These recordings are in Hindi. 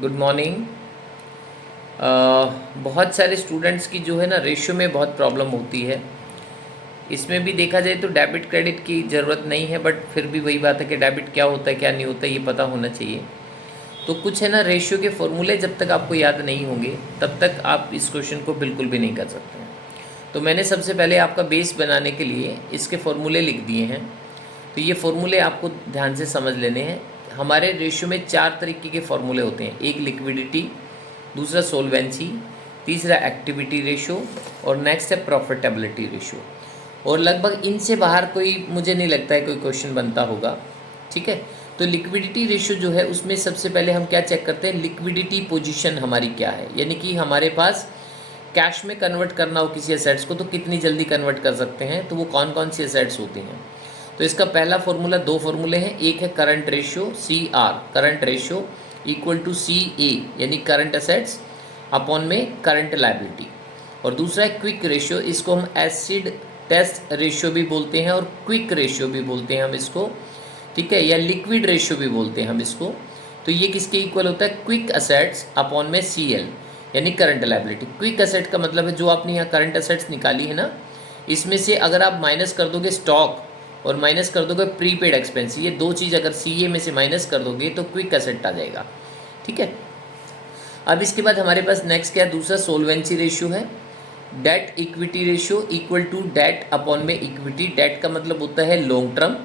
Good morning. बहुत सारे स्टूडेंट्स की जो है ना रेशियो में बहुत प्रॉब्लम होती है। इसमें भी देखा जाए तो डेबिट क्रेडिट की ज़रूरत नहीं है, बट फिर भी वही बात है कि डेबिट क्या होता है क्या नहीं होता है ये पता होना चाहिए। तो कुछ है ना रेशियो के फॉर्मूले जब तक आपको याद नहीं होंगे तब तक आप इस क्वेश्चन को बिल्कुल भी नहीं कर सकते हैं। तो मैंने सबसे पहले आपका बेस बनाने के लिए इसके फॉर्मूले लिख दिए हैं। तो ये फॉर्मूले आपको ध्यान से समझ लेने हैं। हमारे रेशियो में 4 तरीके के फॉर्मूले होते हैं। एक लिक्विडिटी, दूसरा सोल्वेंसी, तीसरा एक्टिविटी रेशो और नेक्स्ट है प्रॉफिटेबिलिटी रेशो। और लगभग इनसे बाहर कोई मुझे नहीं लगता है कोई क्वेश्चन बनता होगा। ठीक है, तो लिक्विडिटी रेशो जो है उसमें सबसे पहले हम क्या चेक करते हैं, लिक्विडिटी पोजीशन हमारी क्या है, यानी कि हमारे पास कैश में कन्वर्ट करना हो किसी एसेट्स को तो कितनी जल्दी कन्वर्ट कर सकते हैं, तो वो कौन कौन सी एसेट्स होती हैं। तो इसका पहला फॉर्मूला, दो फॉर्मूले हैं। एक है current ratio CR, current ratio equal to CA यानी करंट एसेट्स अपॉन में करंट लायबिलिटी, और दूसरा है क्विक रेशियो। इसको हम एसिड टेस्ट रेशियो भी बोलते हैं और क्विक रेशियो भी बोलते हैं हम इसको, ठीक है, या लिक्विड रेशियो भी बोलते हैं हम इसको। तो ये किसके इक्वल होता है, क्विक एसेट्स अपॉन में CL यानी करंट लायबिलिटी। क्विक एसेट का मतलब है जो आपने यहाँ करंट एसेट्स निकाली है ना, इसमें से अगर आप माइनस कर दोगे स्टॉक और माइनस कर दोगे प्रीपेड एक्सपेंस, ये दो चीज़ अगर CA में से माइनस कर दोगे तो क्विक एसेट आ जाएगा। ठीक है, अब इसके बाद हमारे पास नेक्स्ट क्या है, दूसरा सोल्वेंसी रेशियो है। Debt equity ratio equal to debt upon में इक्विटी। डेट का मतलब होता है लॉन्ग टर्म।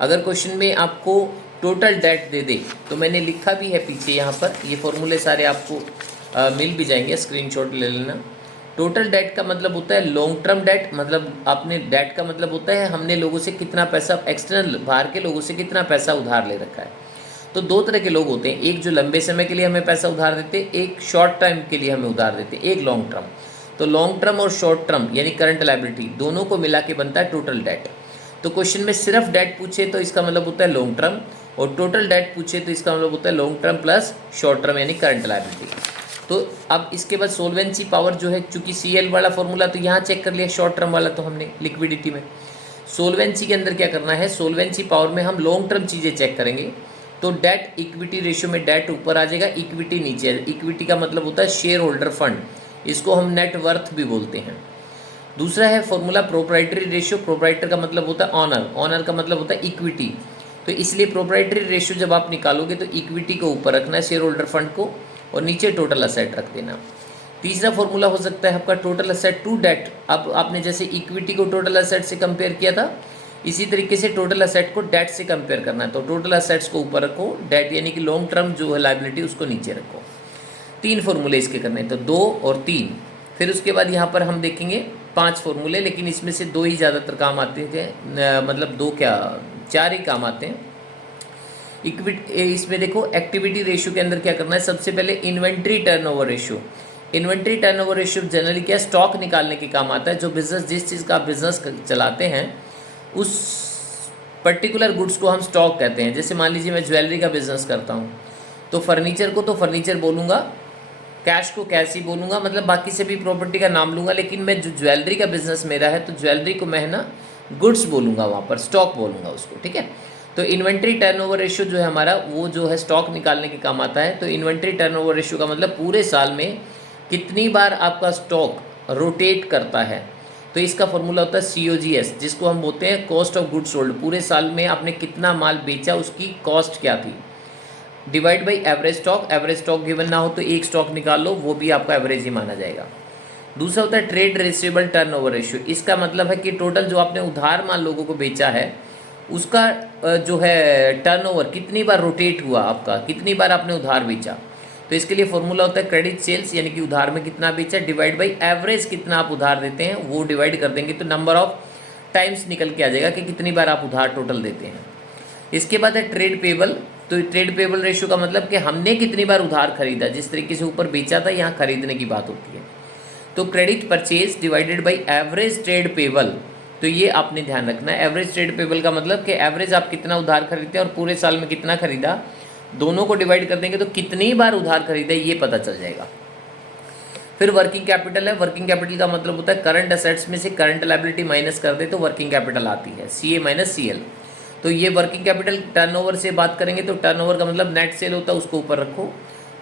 अगर क्वेश्चन में आपको टोटल डेट दे दे तो मैंने लिखा भी है पीछे यहाँ पर, ये फॉर्मूले सारे आपको मिल भी जाएंगे, स्क्रीनशॉट ले लेना। टोटल डेट का मतलब होता है लॉन्ग टर्म डेट, मतलब आपने डेट का मतलब होता है हमने लोगों से कितना पैसा, एक्सटर्नल बाहर के लोगों से कितना पैसा उधार ले रखा है। तो दो तरह के लोग होते हैं, एक जो लंबे समय के लिए हमें पैसा उधार देते हैं, एक शॉर्ट टाइम के लिए हमें उधार देते हैं, एक लॉन्ग टर्म। तो लॉन्ग टर्म और शॉर्ट टर्म यानी करंट लायबिलिटी दोनों को मिला के बनता है टोटल डेट। तो क्वेश्चन में सिर्फ डेट पूछे तो इसका मतलब होता है लॉन्ग टर्म, और टोटल डेट पूछे तो इसका मतलब होता है long term plus short term यानी करंट लायबिलिटी। तो अब इसके बाद सोल्वेंसी पावर जो है, चूंकि CL वाला फॉर्मूला तो यहाँ चेक कर लिया, शॉर्ट टर्म वाला तो हमने लिक्विडिटी में। सोल्वेंसी के अंदर क्या करना है, सोल्वेंसी पावर में हम लॉन्ग टर्म चीज़ें चेक करेंगे। तो डेट इक्विटी रेशियो में डेट ऊपर आ जाएगा, इक्विटी नीचे है। इक्विटी का मतलब होता है शेयर होल्डर फंड, इसको हम नेट वर्थ भी बोलते हैं। दूसरा है फॉर्मूला प्रोप्राइटरी रेशियो। प्रोप्राइटर का मतलब होता है ऑनर, ऑनर का मतलब होता है इक्विटी। तो इसलिए प्रोप्राइटरी रेशियो जब आप निकालोगे तो इक्विटी को ऊपर रखना है, शेयर होल्डर फंड को, और नीचे टोटल असेट रख देना। तीसरा फॉर्मूला हो सकता है आपका टोटल असेट टू डेट। अब आपने जैसे इक्विटी को टोटल असेट से कंपेयर किया था, इसी तरीके से टोटल असेट को डेट से कंपेयर करना है। तो टोटल असेट्स को ऊपर रखो, डेट यानी कि लॉन्ग टर्म जो है लायबिलिटी उसको नीचे रखो। 3 फॉर्मूले इसके करने हैं, तो 2 और 3। फिर उसके बाद यहाँ पर हम देखेंगे 5 फॉर्मूले, लेकिन इसमें से 2 ही ज़्यादातर काम आते थे, मतलब 2 क्या 4 ही काम आते हैं। इसमें देखो एक्टिविटी रेशियो के अंदर क्या करना है, सबसे पहले inventory turnover ratio. Inventory turnover ratio generally क्या, स्टॉक निकालने के काम आता है। जो बिजनेस, जिस चीज़ का आप बिजनेस चलाते हैं उस पर्टिकुलर गुड्स को हम स्टॉक कहते हैं। जैसे मान लीजिए मैं ज्वेलरी का बिजनेस करता हूँ, तो फर्नीचर को तो फर्नीचर बोलूँगा, कैश को कैश ही बोलूँगा, मतलब बाकी से भी प्रॉपर्टी का नाम लूँगा। लेकिन मैं जो ज्वेलरी का बिजनेस मेरा है तो ज्वेलरी को मैं ना गुड्स बोलूँगा, वहाँ पर स्टॉक बोलूँगा उसको। ठीक है, तो इन्वेंट्री टर्नओवर रेशियो जो है हमारा, वो जो है स्टॉक निकालने के काम आता है। तो इन्वेंट्री टर्नओवर रेशियो का मतलब पूरे साल में कितनी बार आपका स्टॉक रोटेट करता है। तो इसका फॉर्मूला होता है COGS, जिसको हम बोलते हैं कॉस्ट ऑफ गुड्स सोल्ड। पूरे साल में आपने कितना माल बेचा, उसकी कॉस्ट क्या थी, divide by average stock. Average stock given ना हो तो एक स्टॉक निकाल लो, वो भी आपका एवरेज ही माना जाएगा। दूसरा होता है ट्रेड रिसीवेबल टर्नओवर रेशियो। इसका मतलब है कि टोटल जो आपने उधार माल लोगों को बेचा है उसका जो है टर्नओवर कितनी बार रोटेट हुआ, आपका कितनी बार आपने उधार बेचा। तो इसके लिए फॉर्मूला होता है क्रेडिट सेल्स, यानी कि उधार में कितना बेचा डिवाइड बाई एवरेज कितना आप उधार देते हैं, वो डिवाइड कर देंगे तो नंबर ऑफ टाइम्स निकल के आ जाएगा कि कितनी बार आप उधार टोटल देते हैं। इसके बाद है ट्रेड पेबल। तो ट्रेड पेबल रेशियो का मतलब कि हमने कितनी बार उधार खरीदा, जिस तरीके से ऊपर बेचा था यहाँ खरीदने की बात होती है। तो credit purchase divided by average trade payable, तो ये आपने ध्यान रखना है। एवरेज ट्रेड पेबल का मतलब कि एवरेज आप कितना उधार खरीदते हैं और पूरे साल में कितना खरीदा, दोनों को डिवाइड कर देंगे तो कितनी बार उधार खरीदा ये पता चल जाएगा। फिर वर्किंग कैपिटल है। वर्किंग कैपिटल का मतलब होता है करंट असेट्स में से करंट लायबिलिटी माइनस कर दे तो वर्किंग कैपिटल आती है, CA माइनस CL। तो ये वर्किंग कैपिटल टर्नओवर से बात करेंगे तो टर्नओवर का मतलब नेट सेल होता है, उसको ऊपर रखो।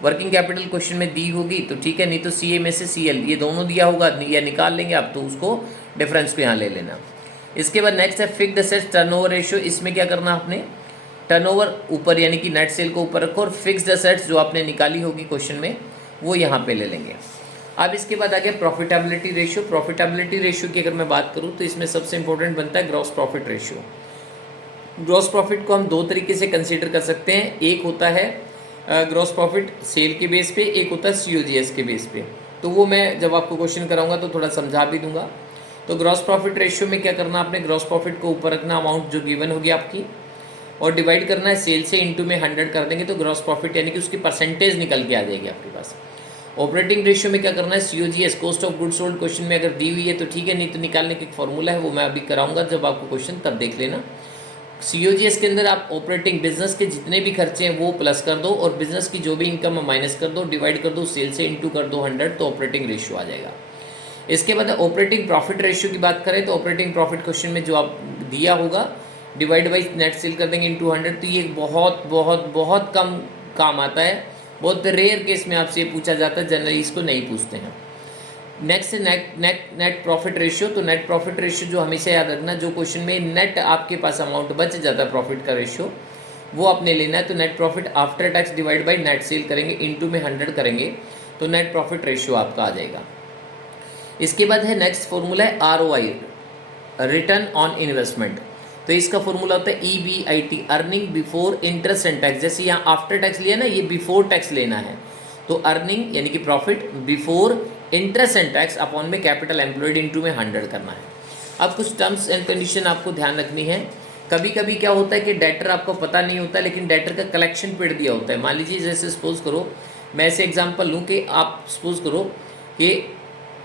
वर्किंग कैपिटल क्वेश्चन में दी होगी तो ठीक है, नहीं तो सी ए में से सी एल ये दोनों दिया होगा या निकाल लेंगे आप, तो उसको डिफरेंस को यहाँ ले लेना। इसके बाद नेक्स्ट है फिक्स्ड एसेट्स टर्नओवर रेशियो। इसमें क्या करना आपने, टर्नओवर ऊपर यानी कि नेट सेल को ऊपर रखो और फिक्स्ड एसेट्स जो आपने निकाली होगी क्वेश्चन में वो यहाँ पे ले लेंगे। अब इसके बाद आ गया प्रॉफिटेबिलिटी रेशियो। प्रॉफिटेबिलिटी रेशियो की अगर मैं बात करूँ तो इसमें सबसे इंपॉर्टेंट बनता है gross profit ratio. Gross profit को हम दो तरीके से कंसीडर कर सकते हैं, एक होता है ग्रॉस प्रॉफिट सेल के बेस पे, एक होता है COGS के बेस पे। तो वो मैं जब आपको क्वेश्चन कराऊंगा तो थोड़ा समझा भी दूंगा। तो ग्रॉस प्रॉफिट रेशियो में क्या करना आपने, ग्रॉस प्रॉफिट को ऊपर रखना अमाउंट जो गिवन होगी आपकी, और डिवाइड करना है सेल से, इनटू में 100 कर देंगे तो ग्रॉस प्रॉफिट यानी कि उसकी परसेंटेज निकल के आ जाएगी आपके पास। ऑपरेटिंग रेशियो में क्या करना है, COGS cost of goods sold question में अगर दी हुई है तो ठीक है, नहीं तो निकालने का एक फॉर्मूला है वो मैं अभी कराऊंगा जब आपको क्वेश्चन, तब देख लेना। COGS के अंदर आप ऑपरेटिंग बिजनेस के जितने भी खर्चे हैं वो प्लस कर दो और बिजनेस की जो भी इनकम है माइनस कर दो, डिवाइड कर दो सेल से, इनटू कर दो 100, तो ऑपरेटिंग रेशियो आ जाएगा। इसके बाद ऑपरेटिंग प्रॉफिट रेशियो की बात करें तो ऑपरेटिंग प्रॉफिट क्वेश्चन में जो आप दिया होगा डिवाइड बाई नेट सेल कर देंगे इनटू 100। तो ये बहुत बहुत बहुत कम काम आता है, बहुत रेयर केस में आपसे ये पूछा जाता है, जनरली इसको नहीं पूछते हैं। Next net profit ratio. तो नेट प्रॉफिट रेशियो जो हमेशा याद रखना, जो क्वेश्चन में नेट आपके पास अमाउंट बच जाता है प्रॉफिट का रेशियो वो आपने लेना है। तो net profit after tax divide by net cell करेंगे, इनटू में 100 करेंगे तो नेट प्रॉफिट रेशियो आपका आ जाएगा। इसके बाद है नेक्स्ट फॉर्मूला है ROI, रिटर्न ऑन इन्वेस्टमेंट। तो इसका फॉर्मूला होता है EBIT, earning before interest and tax. जैसे यहाँ आफ्टर टैक्स लिया ना, ये बिफोर टैक्स लेना है, तो अर्निंग यानी कि profit before interest and tax upon में कैपिटल एम्प्लॉयड इनटू में 100 करना है। अब कुछ टर्म्स एंड कंडीशन आपको ध्यान रखनी है। कभी कभी क्या होता है कि डेटर आपको पता नहीं होता, लेकिन डेटर का कलेक्शन पीरियड दिया होता है। मान लीजिए जैसे सपोज करो, मैं ऐसे एग्जांपल लूँ कि आप सपोज करो कि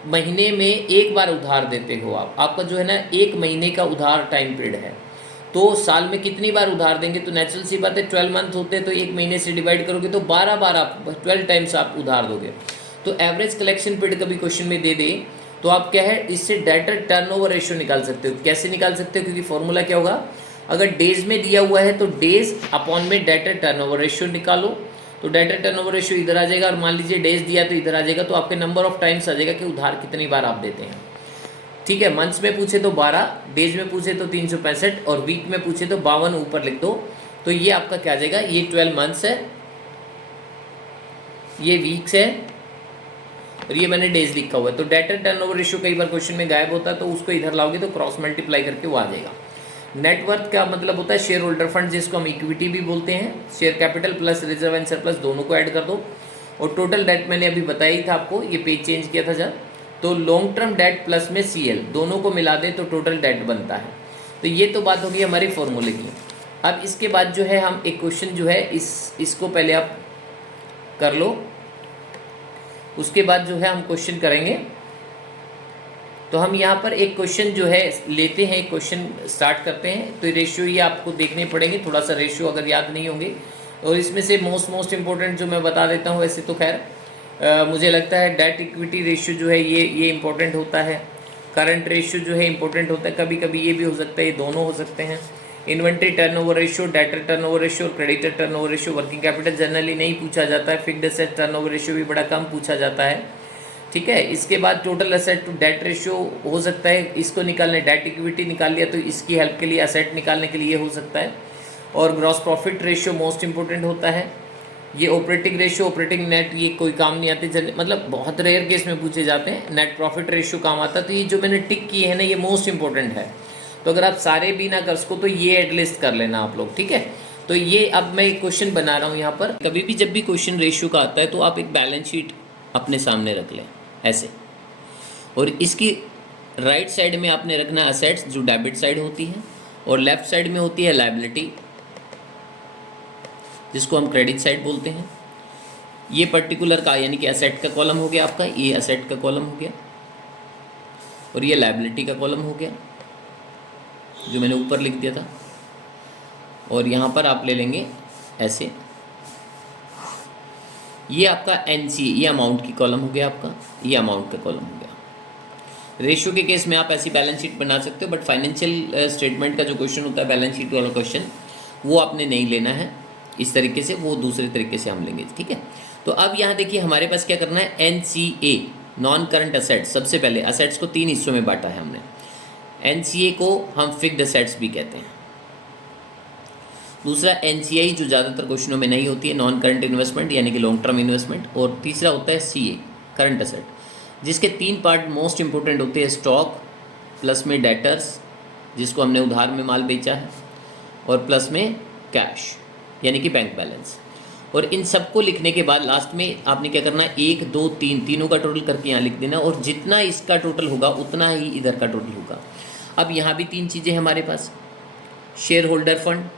महीने में एक बार उधार देते हो आप, आपका जो है ना 1 महीने का उधार टाइम पीरियड है, तो साल में कितनी बार उधार देंगे, तो नेचुरल सी बात है 12 मंथ होते हैं, तो 1 महीने से डिवाइड करोगे तो 12 बार आप 12 टाइम्स आप उधार दोगे। तो एवरेज कलेक्शन पीरियड कभी क्वेश्चन में दे दे तो आप क्या है, इससे डेटर टर्नओवर रेशियो निकाल सकते हो। कैसे निकाल सकते हो, क्योंकि फॉर्मूला क्या होगा, अगर डेज में दिया हुआ है तो डेज अपॉन में डेटर टर्नओवर रेशियो निकालो, तो डेटर टर्नओवर रेशियो इधर आ जाएगा, और मान लीजिए डेज दिया तो इधर आ जाएगा, तो आपके नंबर ऑफ टाइम्स आ जाएगा कि उधार कितनी बार आप देते हैं। ठीक है, मंथ्स में पूछे तो 12, डेज में पूछे तो 365, और वीक में पूछे तो 52 ऊपर लिख दो। तो ये आपका क्या आ जाएगा, ये 12 मंथ्स है, ये वीक्स है, और ये मैंने डेज लिखा हुआ है। तो डेटर टर्नओवर रेशियो कई बार क्वेश्चन में गायब होता है, तो उसको इधर लाओगे तो क्रॉस मल्टीप्लाई करके वो आ जाएगा। नेटवर्थ का मतलब होता है शेयर होल्डर फंड, जिसको हम इक्विटी भी बोलते हैं। Share capital plus reserve and surplus दोनों को ऐड कर दो, और टोटल डेट मैंने अभी बताया ही था आपको, ये पेज चेंज किया था जब, तो लॉन्ग टर्म डेट प्लस में CL दोनों को मिला दे तो टोटल डेट बनता है। तो ये तो बात होगी हमारी फॉर्मूले की। अब इसके बाद जो है हम एक क्वेश्चन जो है इसको पहले आप कर लो, उसके बाद जो है हम क्वेश्चन करेंगे। तो हम यहाँ पर एक क्वेश्चन जो है लेते हैं, एक क्वेश्चन स्टार्ट करते हैं। तो रेशियो ये आपको देखने पड़ेंगे, थोड़ा सा रेशियो अगर याद नहीं होंगे, और इसमें से मोस्ट इम्पोर्टेंट जो मैं बता देता हूँ, वैसे तो खैर मुझे लगता है डेट इक्विटी रेशियो जो है ये इंपॉर्टेंट होता है। करंट रेशियो जो है इंपॉर्टेंट होता है, कभी कभी ये भी हो सकता है, ये दोनों हो सकते हैं। Inventory turnover ratio, debtor turnover ratio और creditor turnover ratio. Working capital generally नहीं पूछा जाता है, फिक्स्ड एसेट टर्नओवर रेशियो भी बड़ा कम पूछा जाता है। ठीक है, इसके बाद total asset to debt ratio हो सकता है, इसको निकालने डेट इक्विटी निकाल लिया तो इसकी हेल्प के लिए एसेट निकालने के लिए हो सकता है। और gross profit ratio most important होता है। ये ऑपरेटिंग रेशियो, ऑपरेटिंग नेट, ये कोई काम नहीं आते, मतलब बहुत रेयर केस में पूछे जाते हैं। नेट प्रॉफिट रेशियो काम आता है। तो ये जो मैंने टिक किए हैं ना, ये मोस्ट इंपॉर्टेंट है। तो अगर आप सारे भी ना कर सको तो ये एटलीस्ट कर लेना आप लोग, ठीक है। तो ये अब मैं एक क्वेश्चन बना रहा हूँ यहाँ पर। कभी भी जब भी क्वेश्चन रेशियो का आता है तो आप एक बैलेंस शीट अपने सामने रख लें ऐसे, और इसकी राइट साइड में आपने रखना है असेट्स जो डेबिट साइड होती है, और लेफ्ट साइड में होती है लायबिलिटी जिसको हम क्रेडिट साइड बोलते हैं। ये पर्टिकुलर का यानी कि असेट का कॉलम हो गया आपका, ये असेट का कॉलम हो गया, और ये लायबिलिटी का कॉलम हो गया जो मैंने ऊपर लिख दिया था। और यहाँ पर आप ले लेंगे ऐसे, ये आपका NC, ये अमाउंट की कॉलम हो गया आपका, ये अमाउंट का कॉलम हो गया। रेशियो के केस में आप ऐसी बैलेंस शीट बना सकते हो, बट फाइनेंशियल स्टेटमेंट का जो क्वेश्चन होता है बैलेंस शीट वाला क्वेश्चन, वो आपने नहीं लेना है। इस तरीके से, वो दूसरे तरीके से हम लेंगे, ठीक है। तो अब यहाँ देखिए हमारे पास क्या करना है, NCA नॉन करंट असेट्स, सबसे पहले असेट्स को 3 हिस्सों में बांटा है हमने। NCA को हम फिक्स्ड असेट्स भी कहते हैं। दूसरा NCI जो ज़्यादातर क्वेश्चनों में नहीं होती है, नॉन करंट इन्वेस्टमेंट यानी कि लॉन्ग टर्म इन्वेस्टमेंट। और तीसरा होता है CA करंट असेट, जिसके 3 पार्ट मोस्ट इंपॉर्टेंट होते हैं, स्टॉक, प्लस में डेटर्स जिसको हमने उधार में माल बेचा है, और प्लस में कैश यानी कि बैंक बैलेंस। और इन सबको लिखने के बाद लास्ट में आपने क्या करना है, 1 2 3 तीनों का टोटल करके यहाँ लिख देना, और जितना इसका टोटल होगा उतना ही इधर का टोटल होगा। अब यहाँ भी 3 चीज़ें हमारे पास, share holder fund.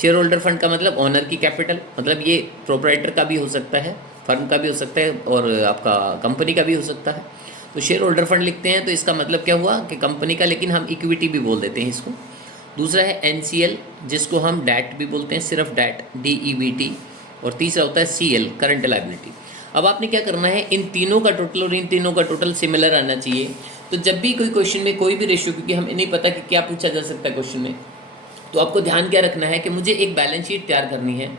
Share holder fund का मतलब ओनर की कैपिटल, मतलब ये प्रोप्राइटर का भी हो सकता है, फर्म का भी हो सकता है, और आपका कंपनी का भी हो सकता है। तो शेयर होल्डर फंड लिखते हैं तो इसका मतलब क्या हुआ कि कंपनी का, लेकिन हम इक्विटी भी बोल देते हैं इसको। दूसरा है NCL जिसको हम डैट भी बोलते हैं, सिर्फ डैट, DEBT। और तीसरा होता है CL करंट लायबिलिटी। अब आपने क्या करना है, इन तीनों का टोटल और इन तीनों का टोटल सिमिलर आना चाहिए। तो जब भी कोई क्वेश्चन में कोई भी रेशियो, क्योंकि हमें नहीं पता कि क्या पूछा जा सकता है क्वेश्चन में, तो आपको ध्यान क्या रखना है कि मुझे एक बैलेंस शीट तैयार करनी है।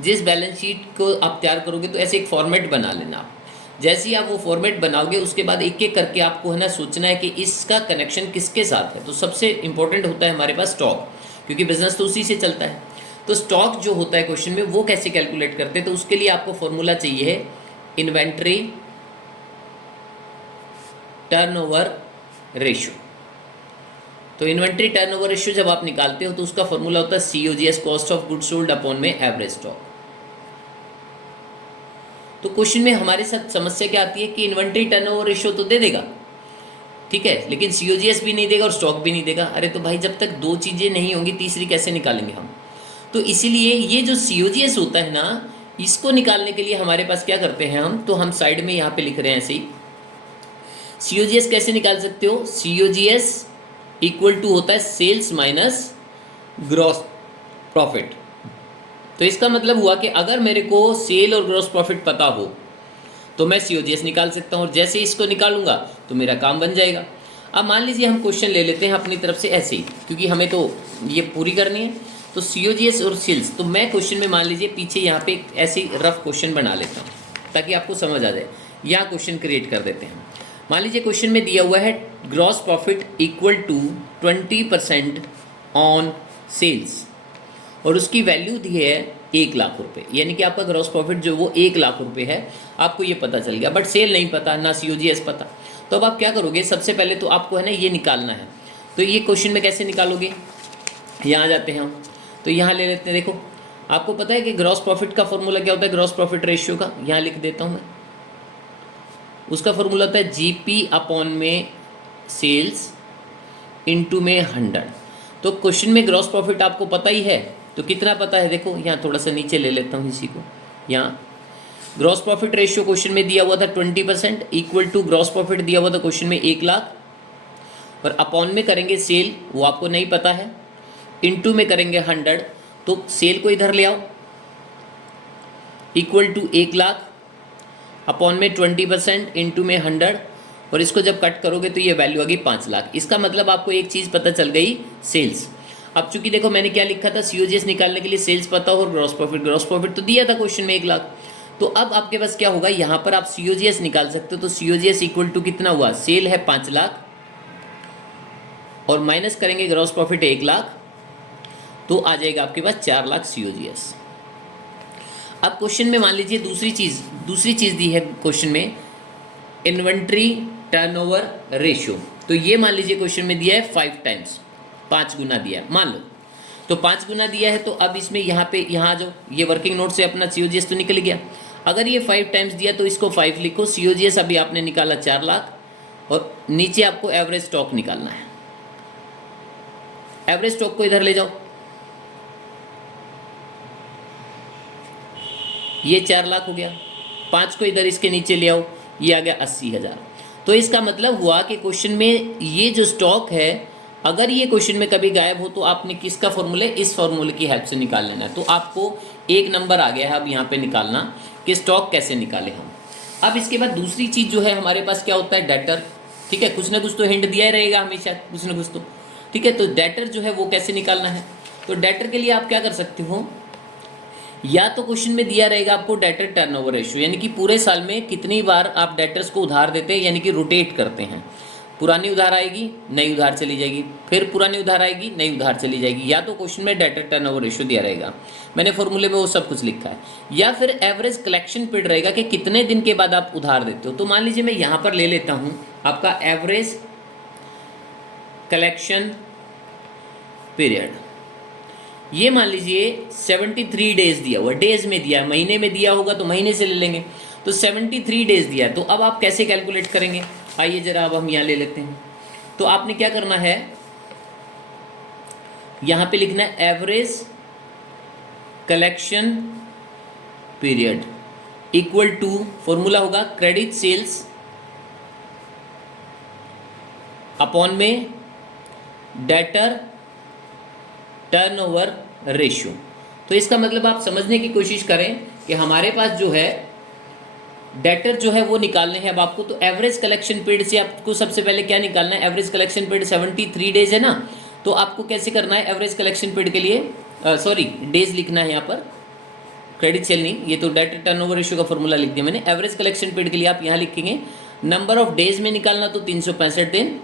जिस बैलेंस शीट को आप तैयार करोगे तो ऐसे एक फॉर्मेट बना लेना आप। जैसे ही आप वो फॉर्मेट बनाओगे उसके बाद एक एक करके आपको है ना सोचना है कि इसका कनेक्शन किसके साथ है। तो सबसे इंपॉर्टेंट होता है हमारे पास स्टॉक, क्योंकि बिजनेस तो उसी से चलता है। तो स्टॉक जो होता है क्वेश्चन में, वो कैसे कैलकुलेट करते हैं, तो उसके लिए आपको फॉर्मूला चाहिए है इन्वेंट्री टर्नओवर रेशियो। तो इन्वेंट्री टर्नओवर रेशियो जब आप निकालते हो तो उसका फॉर्मूला होता है COGS, cost of goods sold upon में एवरेज स्टॉक। तो क्वेश्चन में हमारे साथ समस्या क्या आती है कि इन्वेंट्री टर्नओवर रेशियो तो दे देगा, ठीक है, लेकिन COGS भी नहीं देगा और स्टॉक भी नहीं देगा। अरे तो भाई जब तक 2 चीज़ें नहीं होंगी तीसरी कैसे निकालेंगे हम। तो इसीलिए ये जो COGS होता है ना, इसको निकालने के लिए हमारे पास क्या करते हैं हम, तो हम साइड में यहाँ पे लिख रहे हैं ऐसे ही। COGS कैसे निकाल सकते हो, COGS इक्वल टू होता है सेल्स माइनस ग्रॉस प्रॉफिट। तो इसका मतलब हुआ कि अगर मेरे को सेल और ग्रॉस प्रॉफिट पता हो तो मैं COGS निकाल सकता हूँ, और जैसे इसको निकालूंगा तो मेरा काम बन जाएगा। अब मान लीजिए हम क्वेश्चन ले लेते हैं अपनी तरफ से ऐसे ही, क्योंकि हमें तो ये पूरी करनी है। तो COGS और सेल्स, तो मैं क्वेश्चन में मान लीजिए पीछे यहाँ पे ऐसे रफ क्वेश्चन बना लेता हूँ ताकि आपको समझ आ जाए। यहाँ क्वेश्चन क्रिएट कर देते हैं। मान लीजिए क्वेश्चन में दिया हुआ है gross profit equal to 20% on sales, और उसकी वैल्यू दी है 1 लाख रुपए, यानी कि आपका ग्रॉस प्रॉफिट जो वो 1 लाख रुपए है। आपको ये पता चल गया, बट सेल नहीं पता, ना COGS पता। तो अब आप क्या करोगे, सबसे पहले तो आपको है ना ये निकालना है। तो ये क्वेश्चन में कैसे निकालोगे, यहाँ जाते हैं हम, तो यहाँ ले लेते हैं। देखो आपको पता है कि ग्रॉस प्रॉफिट का फॉर्मूला क्या होता है, ग्रॉस प्रॉफिट रेशियो का, यहाँ लिख देता हूँ मैं। उसका फॉर्मूला होता है GP अपॉन में सेल्स इनटू में 100। तो क्वेश्चन में ग्रॉस प्रॉफिट आपको पता ही है, तो कितना पता है, देखो यहाँ थोड़ा सा नीचे ले लेता हूँ इसी को। यहाँ ग्रॉस प्रॉफिट रेशियो क्वेश्चन में दिया हुआ था 20% इक्वल टू ग्रॉस प्रॉफिट दिया हुआ था क्वेश्चन में 1 लाख, और अपॉन में करेंगे सेल, वो आपको नहीं पता है, इनटू में करेंगे 100। तो सेल को इधर ले आओ, इक्वल टू 1 लाख अपॉन में 20% इनटू में 100, और इसको जब कट करोगे तो ये वैल्यू आ गई 5 लाख। इसका मतलब आपको एक चीज़ पता चल गई, सेल्स। अब चूंकि देखो मैंने क्या लिखा था, COGS निकालने के लिए सेल्स पता हो और ग्रॉस प्रॉफिट तो दिया था क्वेश्चन में 1 लाख। तो अब आपके पास क्या होगा, यहाँ पर आप COGS निकाल सकते हो। तो COGS इक्वल टू कितना हुआ, सेल है 5 लाख और माइनस करेंगे ग्रॉस प्रॉफिट 1 लाख, तो आ जाएगा आपके पास 4 लाख COGS। अब क्वेश्चन में मान लीजिए दूसरी चीज़ दी है क्वेश्चन में, इन्वेंट्री टर्नओवर रेशियो। तो ये मान लीजिए क्वेश्चन में दिया है 5 टाइम्स, 5 गुना दिया है मान लो। तो 5 गुना दिया है, तो अब इसमें यहाँ पे यहाँ जो ये वर्किंग नोट से अपना COGS तो निकल गया। अगर ये 5 टाइम्स दिया तो इसको 5 लिखो, COGS अभी आपने निकाला 4 लाख, और नीचे आपको एवरेज स्टॉक निकालना है। एवरेज स्टॉक को इधर ले जाओ, ये 4 लाख हो गया, 5 को इधर इसके नीचे ले आओ, ये आ गया 80,000। तो इसका मतलब हुआ कि क्वेश्चन में ये जो स्टॉक है, अगर ये क्वेश्चन में कभी गायब हो तो आपने किसका फॉर्मूले, इस फॉर्मूले की हेल्प से निकाल लेना है। तो आपको 1 नंबर आ गया है अब यहाँ पे निकालना कि स्टॉक कैसे निकाले हम। अब इसके बाद दूसरी चीज़ जो है हमारे पास क्या होता है, डेटर। ठीक है, कुछ ना कुछ तो हिंट दिया ही रहेगा हमेशा, कुछ ना कुछ तो। ठीक है, तो डेटर जो है वो कैसे निकालना है, तो डेटर के लिए आप क्या कर सकते हो, या तो क्वेश्चन में दिया रहेगा आपको डेटर टर्नओवर रेशियो, यानी कि पूरे साल में कितनी बार आप डेटर्स को उधार देते हैं, यानी कि रोटेट करते हैं। पुरानी उधार आएगी, नई उधार चली जाएगी, फिर पुरानी उधार आएगी, नई उधार चली जाएगी। या तो क्वेश्चन में डेटर टर्नओवर रेशियो दिया रहेगा, मैंने फॉर्मूले में वो सब कुछ लिखा है, या फिर एवरेज कलेक्शन पीरियड रहेगा कि कितने दिन के बाद आप उधार देते हो। तो मान लीजिए मैं यहाँ पर ले लेता हूँ आपका एवरेज कलेक्शन पीरियड, ये मान लीजिए 73 डेज दिया हुआ, डेज में दिया, महीने में दिया होगा तो महीने से ले लेंगे, तो 73 डेज दिया। तो अब आप कैसे कैलकुलेट करेंगे, आइए जरा अब हम यहाँ ले लेते हैं। तो आपने क्या करना है, यहाँ पे लिखना है average collection period equal to, formula होगा क्रेडिट सेल्स अपॉन में डेटर टर्नओवर रेशियो। तो इसका मतलब आप समझने की कोशिश करें कि हमारे पास जो है डेटर जो है वो निकालने हैं अब आपको। तो एवरेज कलेक्शन पीरियड से आपको सबसे पहले क्या निकालना है, एवरेज कलेक्शन पीरियड 73 डेज है ना, तो आपको कैसे करना है, एवरेज कलेक्शन पीरियड के लिए सॉरी डेज लिखना है यहाँ पर, क्रेडिट सेल नहीं, ये तो डेटर टर्नओवर रेशियो का फॉर्मूला लिख दिया मैंने। एवरेज कलेक्शन पीरियड के लिए आप यहाँ लिखेंगे नंबर ऑफ डेज में निकालना, तो 365 दिन।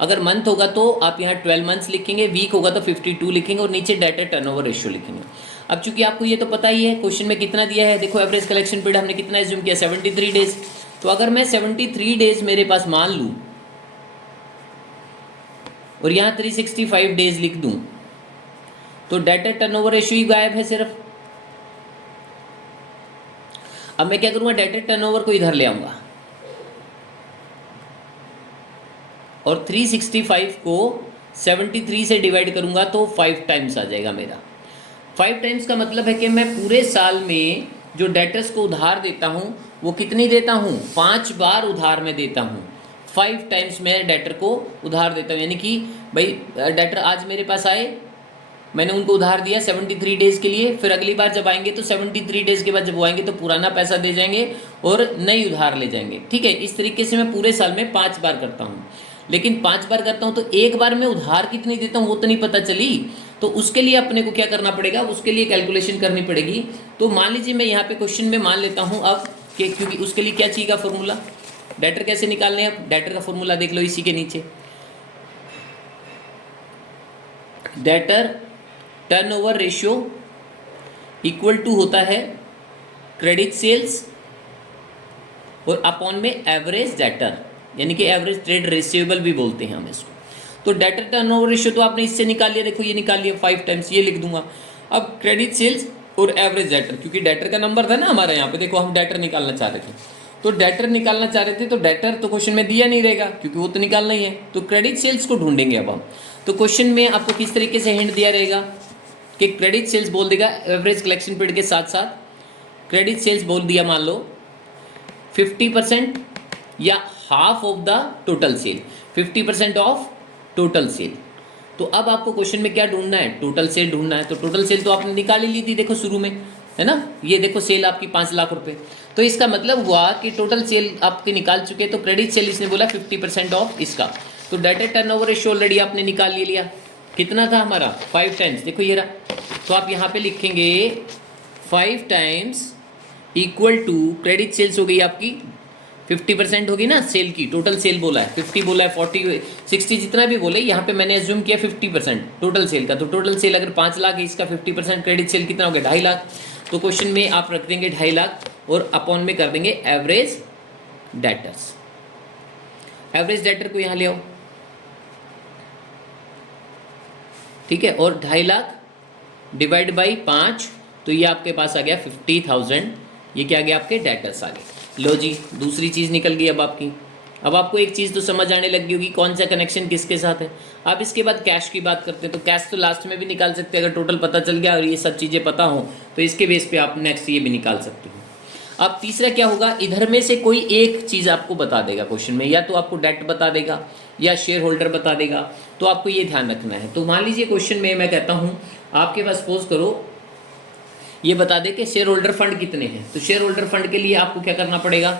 अगर मंथ होगा तो आप यहाँ 12 मंथ्स लिखेंगे, वीक होगा तो 52 लिखेंगे, और नीचे डेटर टर्नओवर रेशियो लिखेंगे। अब चूंकि आपको ये तो पता ही है क्वेश्चन में कितना दिया है, देखो एवरेज कलेक्शन पीरियड हमने कितना एज्यूम किया, 73 डेज। तो अगर मैं 73 डेज मेरे पास मान लूँ और यहाँ 365 डेज लिख दूँ, तो डेटर टर्नओवर रेशियो ही गायब है सिर्फ। अब मैं क्या करूँगा, डेटर टर्नओवर को इधर ले आऊँगा और 365 को 73 से डिवाइड करूंगा तो 5 टाइम्स आ जाएगा मेरा। 5 टाइम्स का मतलब है कि मैं पूरे साल में जो डेटर्स को उधार देता हूं वो कितनी देता हूं, 5 बार उधार में देता हूं। 5 टाइम्स मैं डेटर को उधार देता हूं, यानी कि भाई डेटर आज मेरे पास आए, मैंने उनको उधार दिया 73 डेज के लिए, फिर अगली बार जब आएंगे तो 73 डेज के बाद जब वो आएंगे तो पुराना पैसा दे जाएंगे और नई उधार ले जाएंगे। ठीक है, इस तरीके से मैं पूरे साल में 5 बार करता हूँ। लेकिन 5 बार करता हूँ तो एक बार में उधार कितनी देता हूँ वो तो नहीं पता चली, तो उसके लिए अपने को क्या करना पड़ेगा, उसके लिए कैलकुलेशन करनी पड़ेगी। तो मान लीजिए मैं यहाँ पे क्वेश्चन में मान लेता हूँ अब कि क्योंकि उसके लिए क्या चाहिए फॉर्मूला, डेटर कैसे निकालने हैं, अब डेटर का फॉर्मूला देख लो इसी के नीचे। Debtor turnover ratio equal to होता है क्रेडिट सेल्स और अपॉन में एवरेज डेटर, यानी कि एवरेज ट्रेड रिसीवेबल भी बोलते हैं हम इसको। तो डेटर टर्नओवर रेशियो तो आपने इससे निकाल लिया, देखो ये निकाल लिया 5 टाइम्स, ये लिख दूंगा। अब क्रेडिट सेल्स और एवरेज डेटर, क्योंकि डेटर का नंबर था ना हमारा यहाँ पे, देखो हम डेटर निकालना चाह रहे थे, तो डेटर निकालना चाह रहे थे, तो डेटर तो क्वेश्चन में दिया नहीं रहेगा क्योंकि वो तो निकालना ही है, तो क्रेडिट सेल्स को ढूंढेंगे अब हम। तो क्वेश्चन में आपको किस तरीके से हिंट दिया रहेगा कि क्रेडिट सेल्स बोल देगा एवरेज कलेक्शन पीरियड के साथ साथ क्रेडिट सेल्स बोल दिया, मान लो 50% या half of the total sale, 50% of total sale. तो अब आपको क्वेश्चन में क्या ढूंढना है, टोटल सेल ढूंढना है। तो टोटल सेल तो आपने निकाल ही ली थी, देखो शुरू में है ना, ये देखो सेल आपकी 5 लाख रुपए, तो इसका मतलब हुआ कि टोटल सेल आपके निकाल चुके, तो क्रेडिट सेल इसने बोला 50% ऑफ इसका। तो डेटर टर्नओवर रेशियो ऑलरेडी आपने निकाल ले लिया, कितना था हमारा 5 टाइम्स, देखो ये रहा। तो आप यहाँ पे लिखेंगे 5 times equal to credit sales हो गई आपकी 50% होगी ना सेल की, टोटल सेल बोला है 50 बोला है 40 60 जितना भी बोले, यहाँ पे मैंने एज्यूम किया 50% टोटल सेल का। तो टोटल सेल अगर 5 लाख है, इसका 50% क्रेडिट सेल कितना हो गया 2.5 लाख। तो क्वेश्चन में आप रख देंगे 2.5 लाख और अपॉन में कर देंगे एवरेज डेटर्स। एवरेज डेटर को यहाँ ले आओ, ठीक है, और 2.5 लाख डिवाइड बाई 5, तो ये आपके पास आ गया 50,000, ये क्या आ गया आपके डेटर्स आ गए। लो जी, दूसरी चीज़ निकल गई अब आपकी। अब आपको एक चीज़ तो समझ आने लग गई होगी कौन सा कनेक्शन किसके साथ है। अब इसके बाद कैश की बात करते हैं, तो कैश तो लास्ट में भी निकाल सकते हैं, अगर टोटल पता चल गया और ये सब चीज़ें पता हो तो इसके बेस पे आप नेक्स्ट ये भी निकाल सकते हो। अब तीसरा क्या होगा, इधर में से कोई एक चीज़ आपको बता देगा क्वेश्चन में, या तो आपको डेट बता देगा या शेयर होल्डर बता देगा, तो आपको ये ध्यान रखना है। तो मान लीजिए क्वेश्चन में मैं कहता हूँ आपके पास सपोज करो ये बता दे कि शेयर होल्डर फंड कितने हैं, तो शेयर होल्डर फंड के लिए आपको क्या करना पड़ेगा,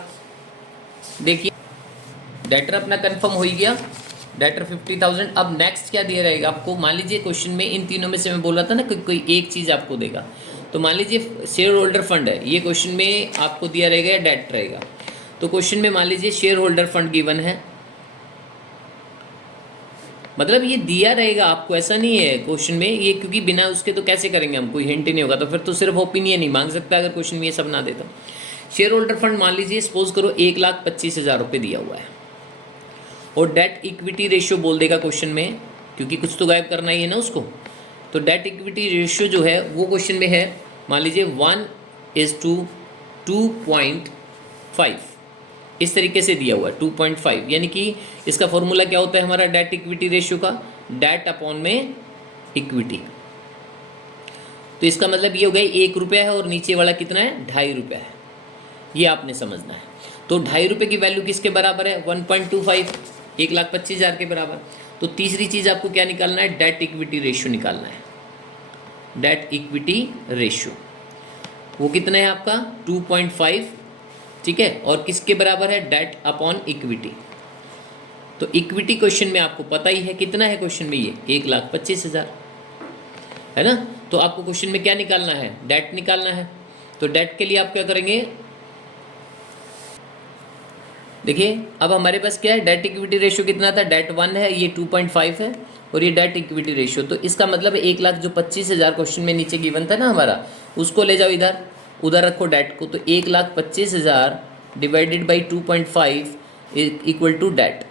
देखिए डेटर अपना कंफर्म हो ही गया, डेटर 50,000। अब नेक्स्ट क्या दिया रहेगा आपको, मान लीजिए क्वेश्चन में इन तीनों में से मैं बोल रहा था ना कि कोई एक चीज़ आपको देगा, तो मान लीजिए शेयर होल्डर फंड है, ये क्वेश्चन में आपको दिया रहेगा या डेट रहेगा। तो क्वेश्चन में मान लीजिए शेयर होल्डर फंड गिवन है, मतलब ये दिया रहेगा आपको, ऐसा नहीं है क्वेश्चन में ये, क्योंकि बिना उसके तो कैसे करेंगे हम, कोई हिंट ही नहीं होगा, तो फिर तो सिर्फ ओपिनियन ही मांग सकता है अगर क्वेश्चन में ये सब ना देता। शेयर होल्डर फंड मान लीजिए सपोज करो 1,25,000 रुपये दिया हुआ है, और डेट इक्विटी रेशियो बोल देगा क्वेश्चन में, क्योंकि कुछ तो गायब करना ही है ना उसको। तो डेट इक्विटी रेशियो जो है वो क्वेश्चन में है, मान लीजिए 1:2.5, इस तरीके से दिया हुआ है 2.5, यानी कि इसका फॉर्मूला क्या होता है हमारा डेट इक्विटी रेशियो का, डेट अपॉन में इक्विटी। तो इसका मतलब ये हो गया 1 रुपया है और नीचे वाला कितना है 2.5 रुपया है, ये आपने समझना है। तो 2.5 रुपये की वैल्यू किसके बराबर है 1.25, 1,25,000 के बराबर। तो तीसरी चीज़ आपको क्या निकालना है, डेट इक्विटी रेशियो निकालना है। डेट इक्विटी रेशियो वो कितना है आपका 2.5, ठीक है, और किसके बराबर है डेट अपॉन इक्विटी। तो इक्विटी क्वेश्चन में आपको पता ही है कितना है क्वेश्चन में, ये 1,25,000 है ना। तो आपको क्वेश्चन में क्या निकालना है, डेट निकालना है। तो डेट के लिए आप क्या करेंगे, देखिए अब हमारे पास क्या है, डेट इक्विटी रेशियो कितना था, डेट 1 है, ये 2.5 है, और ये डेट इक्विटी रेशियो। तो इसका मतलब 1,25,000 क्वेश्चन में नीचे गिवन था ना हमारा, उसको ले जाओ इधर, उधर रखो डेट को। तो 1,25,000 divided by 2.5 equal to debt.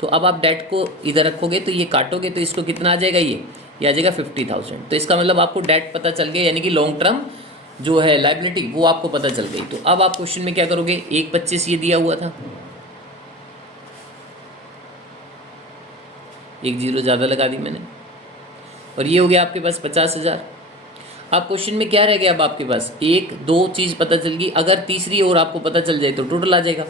तो अब आप डेट को इधर रखोगे तो ये काटोगे तो इसको कितना आ जाएगा, ये आ जाएगा 50,000। तो इसका मतलब आपको डेट पता चल गया, यानी कि लॉन्ग टर्म जो है लाइबिलिटी वो आपको पता चल गई। तो अब आप क्वेश्चन में क्या करोगे, 1,25 ये दिया हुआ था, एक जीरो ज़्यादा लगा दी मैंने, और ये हो गया आपके पास 50,000। अब क्वेश्चन में क्या रह गया, अब आपके पास एक दो चीज़ पता चल गई, अगर तीसरी और आपको पता चल जाए तो टोटल आ जाएगा।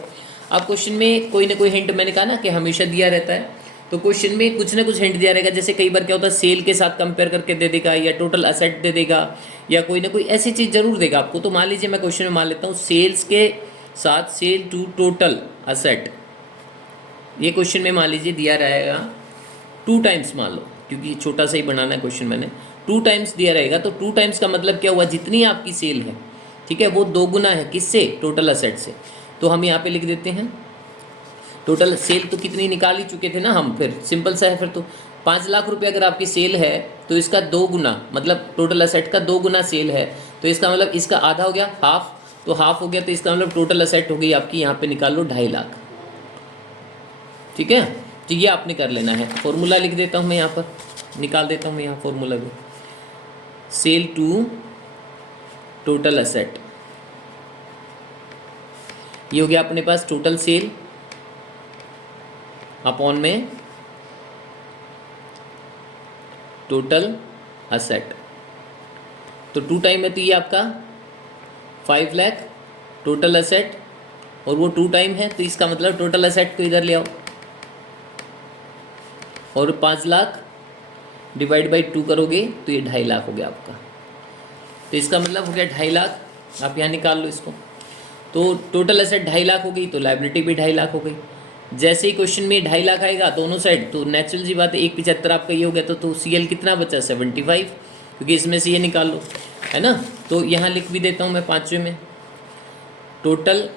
अब क्वेश्चन में कोई ना कोई हिंट, मैंने कहा ना कि हमेशा दिया रहता है, तो क्वेश्चन में कुछ ना कुछ हिंट दिया रहेगा। जैसे कई बार क्या होता है, सेल के साथ कंपेयर करके दे देगा, या टोटल असेट दे देगा, या कोई ना कोई ऐसी चीज़ जरूर देगा आपको। तो मान लीजिए मैं क्वेश्चन में मान लेता हूँ सेल्स के साथ सेल टू टोटल असेट, ये क्वेश्चन में मान लीजिए दिया रहेगा 2 टाइम्स, मान लो, क्योंकि छोटा सा ही बनाना है क्वेश्चन मैंने, 2 टाइम्स दिया रहेगा। तो 2 टाइम्स का मतलब क्या हुआ, जितनी आपकी सेल है, ठीक है, वो 2 गुना है किससे, टोटल असेट से। तो हम यहाँ पे लिख देते हैं टोटल सेल तो कितनी निकाल ही चुके थे ना हम, फिर सिंपल सा है। फिर तो 5 लाख रुपये अगर आपकी सेल है तो इसका 2 गुना, मतलब टोटल असेट का 2 गुना सेल है, तो इसका मतलब इसका आधा हो गया, हाफ, तो हाफ हो गया, तो इसका मतलब टोटल असेट हो गई आपकी, यहाँ पे निकाल लो 2.5 लाख, ठीक है। तो ये आपने कर लेना है। फॉर्मूला लिख देता हूँ मैं यहाँ पर, निकाल देता हूँ मैं यहाँ फॉर्मूला भी, सेल टू टोटल असेट, ये हो गया अपने पास टोटल सेल अपॉन में टोटल असेट। तो 2 टाइम है तो ये आपका 5 लाख टोटल असेट, और वो 2 टाइम है तो इसका मतलब टोटल असेट को इधर ले आओ, और 5 लाख डिवाइड बाई 2 करोगे तो ये 2.5 लाख हो गया आपका। तो इसका मतलब हो गया 2.5 लाख, आप यहाँ निकाल लो इसको। तो टोटल एसेट 2.5 लाख हो गई, तो लाइबिलिटी भी 2.5 लाख हो गई। जैसे ही क्वेश्चन में 2.5 लाख आएगा दोनों साइड, तो नेचुरल सी बात है 1,75 आपका ये हो गया, तो CL कितना बचा 75, क्योंकि इसमें से ये निकाल लो, है ना। तो यहाँ लिख भी देता हूँ मैं 5वें में, टोटल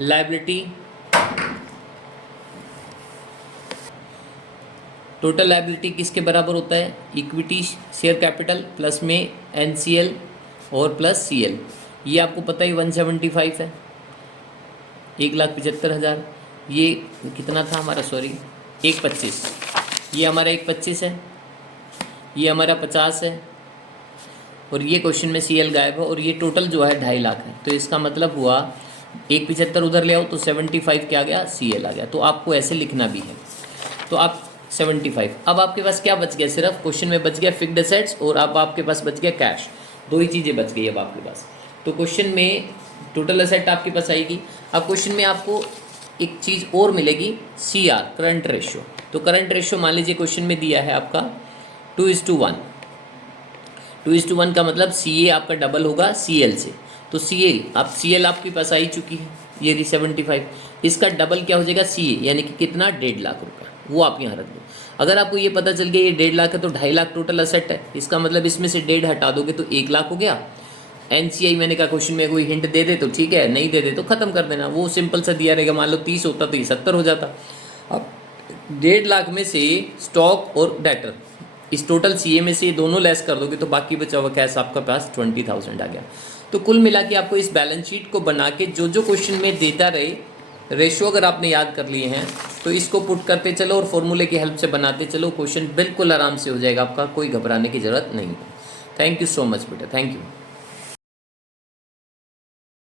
लाइबिलिटी, टोटल लाइबिलिटी किसके बराबर होता है, इक्विटी शेयर कैपिटल प्लस में NCL और प्लस CL। ये आपको पता ही 175 है, 1,75,000। ये कितना था हमारा, सॉरी 1,25, ये हमारा 1,25 है, ये हमारा 50 है, और ये क्वेश्चन में CL गायब है, और ये टोटल जो है 2.5 लाख है। तो इसका मतलब हुआ 1,75 उधर ले आओ तो 75 क्या आ गया, CL आ गया। तो आपको ऐसे लिखना भी है। तो आप 75, अब आपके पास क्या बच गया, सिर्फ क्वेश्चन में बच गया फिक्स्ड एसेट्स, और अब आपके पास बच गया कैश, 2 ही चीज़ें बच गई अब आपके पास। तो क्वेश्चन में टोटल एसेट आपके पास आएगी। अब क्वेश्चन में आपको एक चीज़ और मिलेगी, CR करंट रेशियो। तो करंट रेशियो मान लीजिए क्वेश्चन में दिया है आपका 2:1, 2:1 का मतलब CA आपका डबल होगा CL से। तो CL आपके पास आई चुकी है, ये 75, इसका डबल क्या हो जाएगा CA, यानी कि कितना 1.5 लाख रुपये। वो आप यहाँ रख दो। अगर आपको ये पता चल गया ये 1.5 लाख है तो 2.5 लाख टोटल असेट है, इसका मतलब इसमें से 1.5 हटा दोगे तो 1 लाख हो गया। एनसीआई मैंने कहा क्वेश्चन में कोई हिंट दे दे तो ठीक है, नहीं दे दे तो ख़त्म कर देना, वो सिंपल सा दिया रहेगा। मान लो 30 होता तो ये 70 हो जाता। अब 1.5 लाख में से स्टॉक और डेटर, इस टोटल सीए में से दोनों लेस कर दोगे तो बाकी बचा हुआ कैश आपका पास 20,000 आ गया। तो कुल मिला के आपको इस बैलेंस शीट को बना के जो जो क्वेश्चन में देता रहे, रेशो अगर आपने याद कर लिए हैं तो इसको पुट करते चलो और फॉर्मूले की हेल्प से बनाते चलो, क्वेश्चन बिल्कुल आराम से हो जाएगा आपका, कोई घबराने की ज़रूरत नहीं है। थैंक यू सो मच बेटा, थैंक यू।